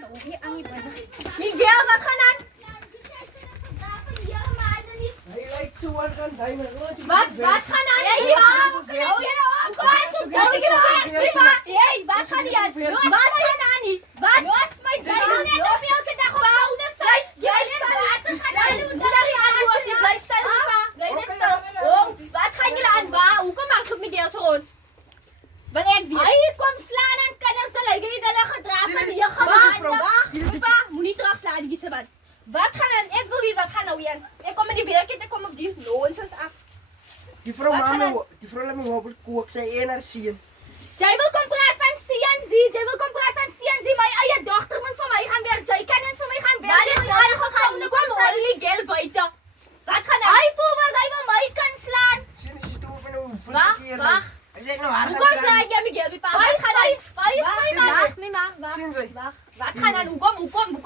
Nauwi ang iba na. Miguel, wat gaan aan? Wat gaan aan? Hey, wat gaan die aan? Wat gaan aan nie? Wat? Los my dad net op elke dag op oude Wat gaan jullie aan? Waar? Hoe kom ik op Miguel zo rond? Wat ek weet? Ay, kom slaan aan kinders te lei. Jy hulle gedra van die gemaak. Pa, moenie terugslaan die se man. Wat gaan aan? Ek wil weet wat gaan nou weer. Ek kom in die werk en ek kom op die nonsens af. Die vrou laat my hobbel kook sy en haar seun. Jy wil kom praat van CNZ. Jy wil kom praat van CNZ. My eie dogter moet vir my gaan werk. Jy kan ons vir my gaan werk. Kom hoor Miguel buite. Wat gaan aan? Hy voel wat hy wil my kan slaan. Sien as jy stoor van nou Wag. Hy net nou haar. Hoe kom slaan jy Miguel? Pa, wat gaan aan? Hy is my man. Wag, nee maar. Wag. Wat gaan aan? Hoe kom